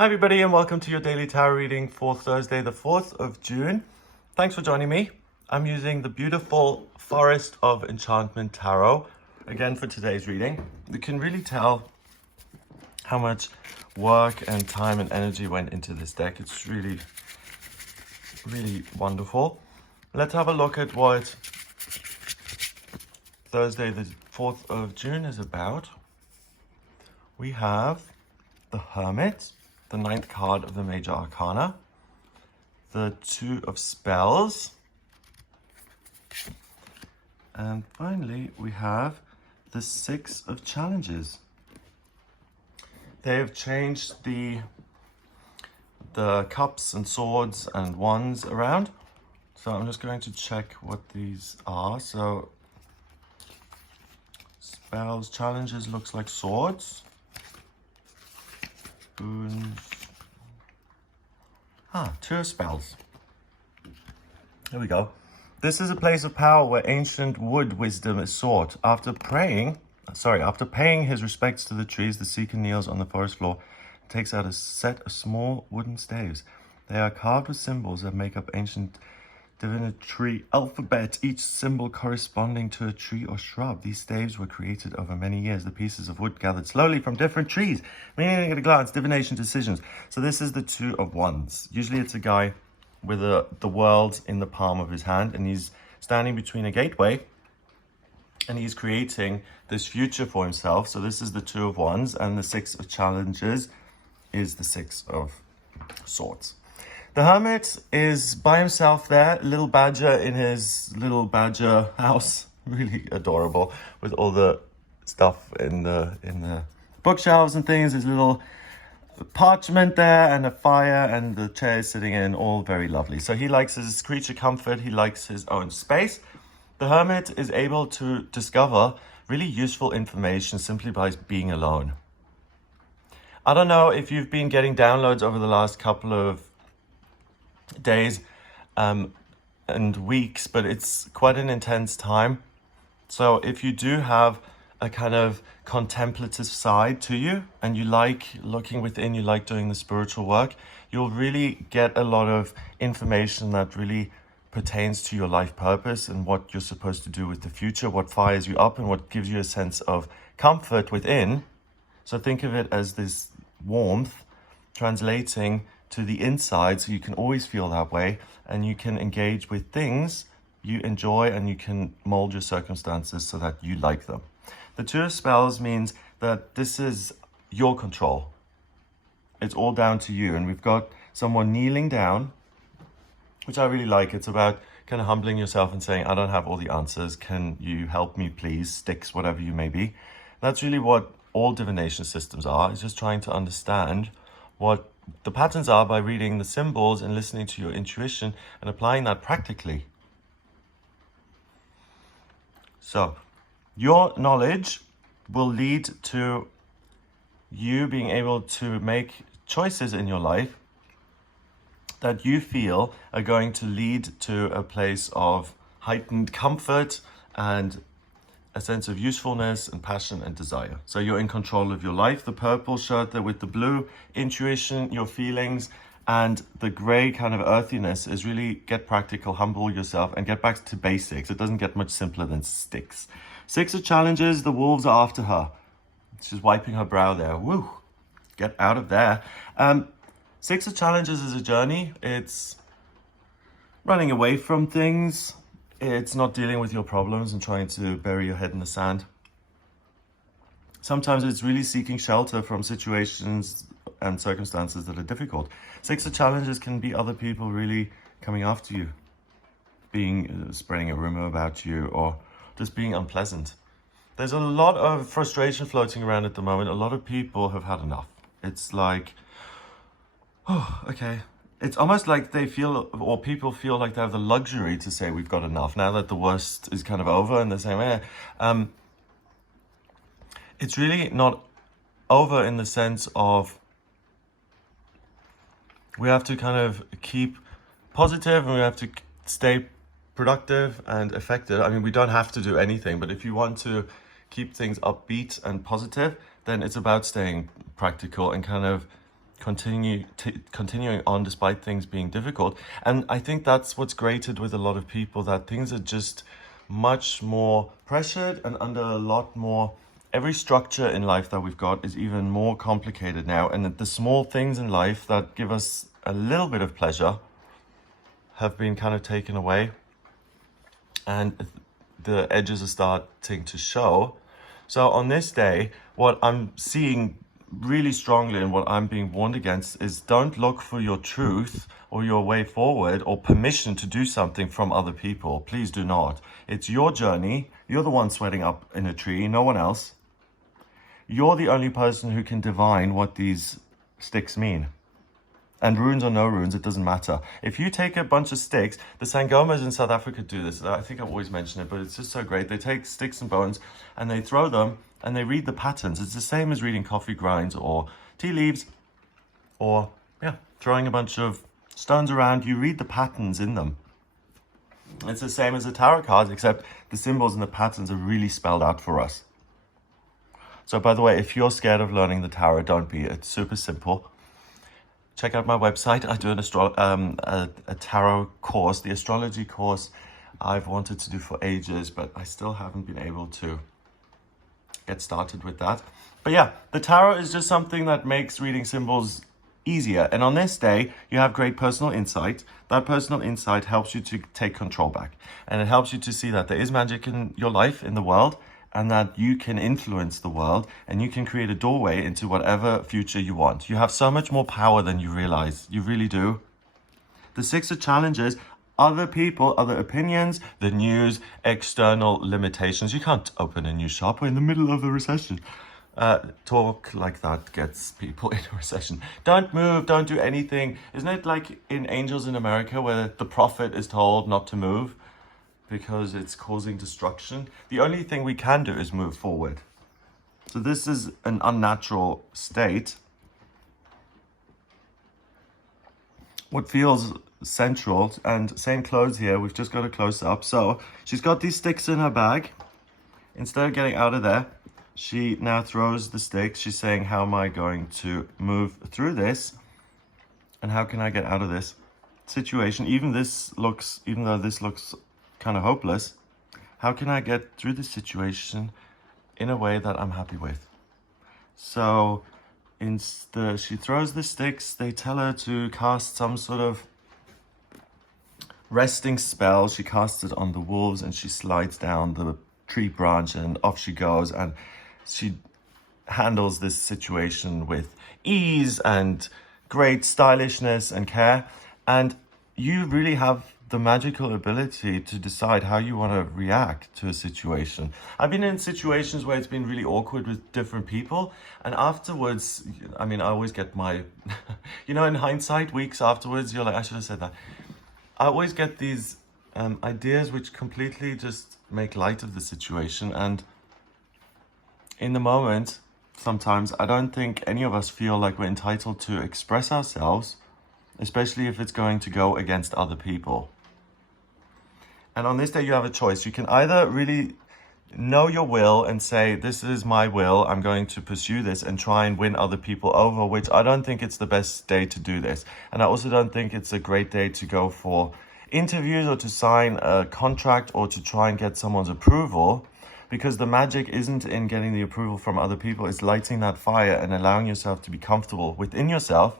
Hi everybody and welcome to your daily tarot reading for Thursday the 4th of June. Thanks for joining me. I'm using the beautiful Forest of Enchantment Tarot again for today's reading. You can really tell how much work and time and energy went into this deck. It's really wonderful. Let's have a look at what Thursday the 4th of June is about. We have the Hermit, the 9th card of the Major Arcana, the Two of Spells, and finally we have the Six of Challenges. They have changed the cups and swords and wands around, so I'm just going to check what these are. So spells, challenges looks like swords. Two of Spells. Here we go. This is a place of power where ancient wood wisdom is sought. After paying his respects to the trees, the seeker kneels on the forest floor and takes out a set of small wooden staves. They are carved with symbols that make up ancient divinatory alphabet, each symbol corresponding to a tree or shrub. These staves were created over many years, the pieces of wood gathered slowly from different trees, meaning at a glance, divination decisions. So this is the Two of Wands. Usually it's a guy with the world in the palm of his hand, and he's standing between a gateway, and he's creating this future for himself. So this is the Two of Wands, and the Six of Challenges is the Six of Swords. The Hermit is by himself there, little badger in his little badger house. Really adorable, with all the stuff in the bookshelves and things. His little parchment there and a fire and the chair sitting in, all very lovely. So he likes his creature comfort, he likes his own space. The Hermit is able to discover really useful information simply by being alone. I don't know if you've been getting downloads over the last couple of days and weeks, but it's quite an intense time. So if you do have a kind of contemplative side to you and you like looking within, you like doing the spiritual work, you'll really get a lot of information that really pertains to your life purpose and what you're supposed to do with the future, what fires you up and what gives you a sense of comfort within. So think of it as this warmth translating to the inside, so you can always feel that way and you can engage with things you enjoy and you can mold your circumstances so that you like them. The Two of Spells means that this is your control. It's all down to you, and we've got someone kneeling down, which I really like. It's about kind of humbling yourself and saying, I don't have all the answers, can you help me please, Styx, whatever you may be. That's really what all divination systems are. It's just trying to understand what the patterns are by reading the symbols and listening to your intuition and applying that practically. So your knowledge will lead to you being able to make choices in your life that you feel are going to lead to a place of heightened comfort and a sense of usefulness and passion and desire. So you're in control of your life. The purple shirt there with the blue, intuition, your feelings, and the gray kind of earthiness is really get practical, humble yourself, and get back to basics. It doesn't get much simpler than Styx. Six of Challenges, the wolves are after her. She's wiping her brow there. Woo, get out of there. Six of Challenges is a journey. It's running away from things. It's not dealing with your problems and trying to bury your head in the sand. Sometimes it's really seeking shelter from situations and circumstances that are difficult. Six of Challenges can be other people really coming after you, spreading a rumor about you, or just being unpleasant. There's a lot of frustration floating around at the moment. A lot of people have had enough. It's like, oh, okay. It's almost like they feel, or people feel like they have the luxury to say we've got enough now that the worst is kind of over, and they're saying, it's really not over in the sense of we have to kind of keep positive and we have to stay productive and effective. I mean, we don't have to do anything, but if you want to keep things upbeat and positive, then it's about staying practical and kind of continuing on despite things being difficult. And I think that's what's grated with a lot of people, that things are just much more pressured and under a lot more. Every structure in life that we've got is even more complicated now, and the small things in life that give us a little bit of pleasure have been kind of taken away, and the edges are starting to show. So on this day, what I'm seeing really strongly and what I'm being warned against is, don't look for your truth or your way forward or permission to do something from other people. Please do not. It's your journey. You're the one sweating up in a tree, no one else. You're the only person who can divine what these sticks mean. And runes or no runes, it doesn't matter. If you take a bunch of sticks, the Sangomas in South Africa do this. I think I've always mentioned it, but it's just so great. They take sticks and bones and they throw them and they read the patterns. It's the same as reading coffee grinds or tea leaves or, throwing a bunch of stones around. You read the patterns in them. It's the same as the tarot cards, except the symbols and the patterns are really spelled out for us. So by the way, if you're scared of learning the tarot, don't be. It's super simple. Check out my website. I do a tarot course, the astrology course I've wanted to do for ages, but I still haven't been able to get started with that. But the tarot is just something that makes reading symbols easier. And on this day, you have great personal insight. That personal insight helps you to take control back. And it helps you to see that there is magic in your life, in the world, and that you can influence the world and you can create a doorway into whatever future you want. You have so much more power than you realize. You really do. The Six of Challenges, other people, other opinions, the news, external limitations. You can't open a new shop. We're in the middle of a recession. Talk like that gets people in a recession. Don't move, don't do anything. Isn't it like in Angels in America where the prophet is told not to move because it's causing destruction? The only thing we can do is move forward. So this is an unnatural state. What feels central, and same clothes here, we've just got a close up. So she's got these sticks in her bag. Instead of getting out of there, she now throws the sticks. She's saying, how am I going to move through this? And how can I get out of this situation? Even though this looks kind of hopeless, how can I get through this situation in a way that I'm happy with? So she throws the sticks. They tell her to cast some sort of resting spell. She casts it on the wolves and she slides down the tree branch and off she goes, and she handles this situation with ease and great stylishness and care. And you really have the magical ability to decide how you want to react to a situation. I've been in situations where it's been really awkward with different people, and afterwards, I always get my, in hindsight, weeks afterwards, you're like, I should have said that. I always get these ideas which completely just make light of the situation, and in the moment, sometimes I don't think any of us feel like we're entitled to express ourselves, especially if it's going to go against other people. And on this day, you have a choice. You can either really know your will and say, this is my will, I'm going to pursue this and try and win other people over, which I don't think it's the best day to do this. And I also don't think it's a great day to go for interviews or to sign a contract or to try and get someone's approval, because the magic isn't in getting the approval from other people. It's lighting that fire and allowing yourself to be comfortable within yourself.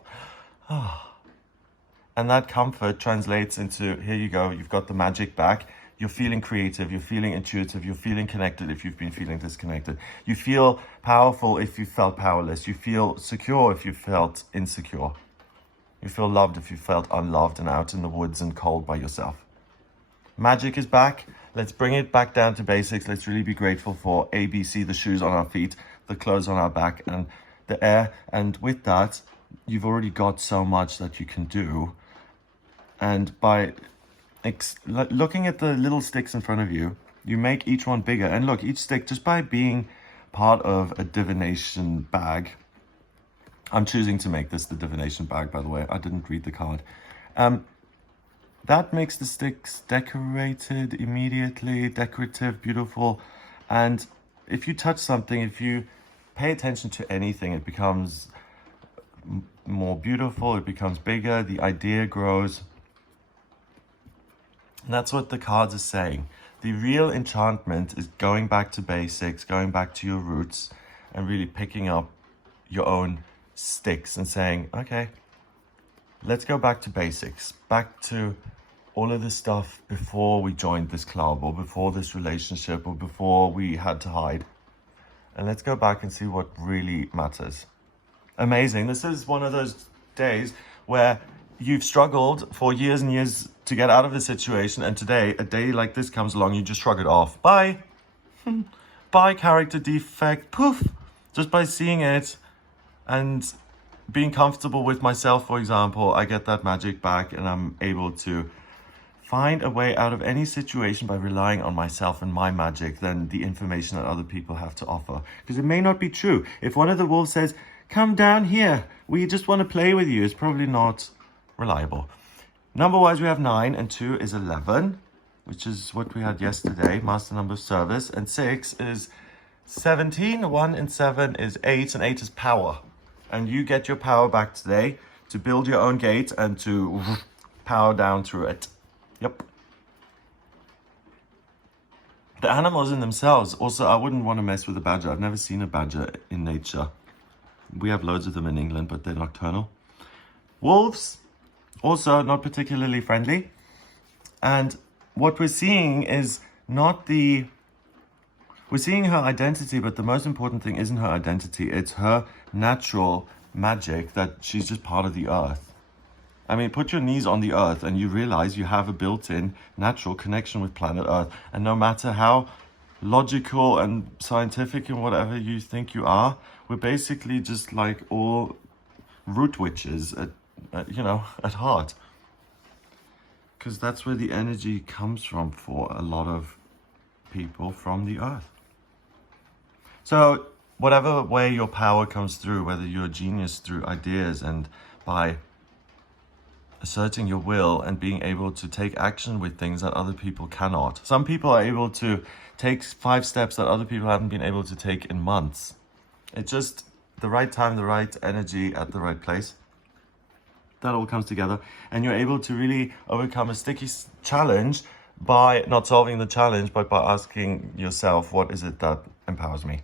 And that comfort translates into, here you go, you've got the magic back. You're feeling creative, you're feeling intuitive, you're feeling connected if you've been feeling disconnected. You feel powerful if you felt powerless. You feel secure if you felt insecure. You feel loved if you felt unloved and out in the woods and cold by yourself. Magic is back. Let's bring it back down to basics. Let's really be grateful for ABC, the shoes on our feet, the clothes on our back, and the air. And with that, you've already got so much that you can do. And by looking at the little sticks in front of you, you make each one bigger. And look, each stick, just by being part of a divination bag, I'm choosing to make this the divination bag, by the way. I didn't read the card. That makes the sticks decorated immediately, decorative, beautiful. And if you touch something, if you pay attention to anything, it becomes more beautiful, it becomes bigger, the idea grows. And that's what the cards are saying. The real enchantment is going back to basics, going back to your roots, and really picking up your own sticks and saying, okay, let's go back to basics, back to all of the stuff before we joined this club or before this relationship or before we had to hide. And let's go back and see what really matters. Amazing. This is one of those days where you've struggled for years and years to get out of the situation, and today, a day like this comes along, you just shrug it off. Bye. Bye, character defect. Poof. Just by seeing it and being comfortable with myself, for example, I get that magic back and I'm able to find a way out of any situation by relying on myself and my magic than the information that other people have to offer. Because it may not be true. If one of the wolves says, come down here, we just want to play with you, it's probably not reliable. Number-wise, we have 9, and 2 is 11, which is what we had yesterday, master number of service. And 6 is 17, 1 and 7 is 8, and 8 is power. And you get your power back today to build your own gate and to power down through it. Yep. The animals in themselves, also, I wouldn't want to mess with a badger. I've never seen a badger in nature. We have loads of them in England, but they're nocturnal. Wolves, also not particularly friendly. And what we're seeing is not the... We're seeing her identity, but the most important thing isn't her identity. It's her natural magic that she's just part of the earth. I mean, put your knees on the earth and you realize you have a built-in natural connection with planet Earth. And no matter how logical and scientific and whatever you think you are, we're basically just like all root witches at heart. Because that's where the energy comes from for a lot of people from the earth. So whatever way your power comes through, whether you're a genius through ideas and by asserting your will and being able to take action with things that other people cannot. Some people are able to take 5 steps that other people haven't been able to take in months. It's just the right time, the right energy at the right place. That all comes together and you're able to really overcome a sticky challenge by not solving the challenge, but by asking yourself, what is it that empowers me?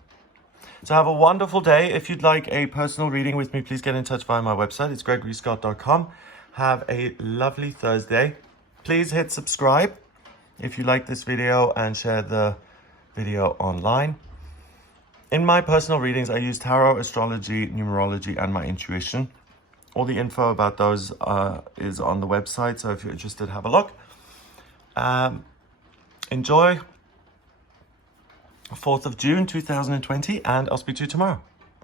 So have a wonderful day. If you'd like a personal reading with me, please get in touch via my website. It's gregoryscott.com. Have a lovely Thursday. Please hit subscribe if you like this video and share the video online. In my personal readings, I use tarot, astrology, numerology, and my intuition. All the info about those is on the website, so if you're interested, have a look. Enjoy 4th of June 2020, and I'll speak to you tomorrow.